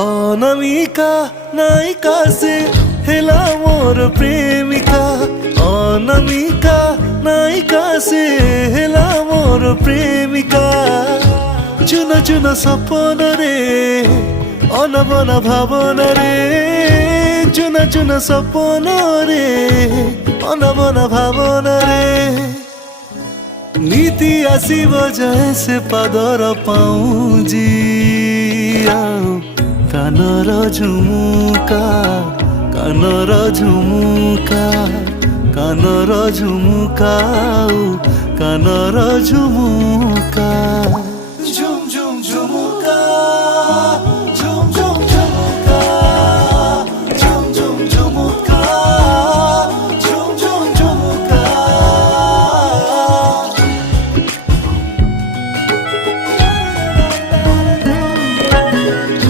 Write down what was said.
অনামিকা নায়িকা সে হেলা মোর প্রেমিকা। অনামিকা নায়িকা সে হেলা মোর প্রেমিকা। চুন চুন সপনরে অনবনা ভাবনারে। চুন চুন সপনরে অনবনা ভাবনারে। নীতি আসিব যায় সে পাদর পাউজি। কানর ঝুমুকা কানর ঝুমুকা কানর ঝুমুকা কানর ঝুমুকা।